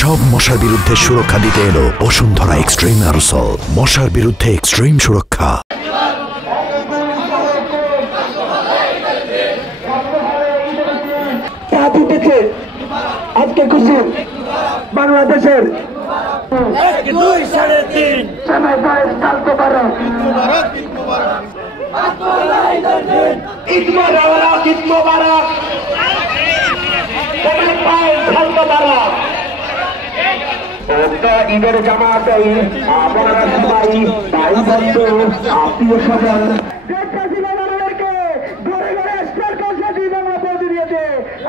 সব মশার বিরুদ্ধে সুরক্ষা দিতে এলো বসুন্ধরা এক্সট্রিম অ্যারোসল। মশার বিরুদ্ধে এক্সট্রিম সুরক্ষা। আজকে খুশি বাংলাদেশের ঈদের জামাতে আপনারা সবাই তাই বন্ধু আত্মীয় স্বজন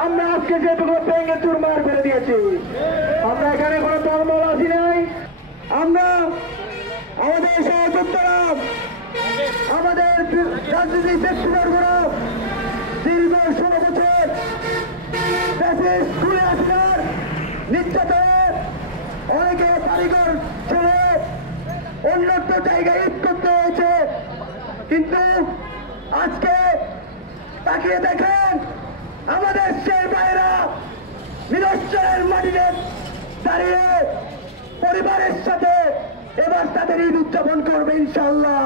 আমরা আজকে যেটুকু ভেঙে চুরমার করে দিয়েছি। আমরা এখানে কোনো দলমল আসি নাই। আমরা আমাদের সহযোদ্ধারা আমাদের রাজনৈতিক ব্যক্তিবর্গরা দীর্ঘ 16 বছর দেশে স্কুলে আসার নির্যাতনে অনেকে কারিগর ছেড়ে অন্যত্র জায়গায় ঈদ করতে হয়েছে, কিন্তু আজকে তাকিয়ে দেখেন আমাদের সেই ভাইরা নিরঞ্জনের মাটিতে দাঁড়িয়ে পরিবারের সাথে এবার তাদের ঈদ উদযাপন করবে ইনশাআল্লাহ।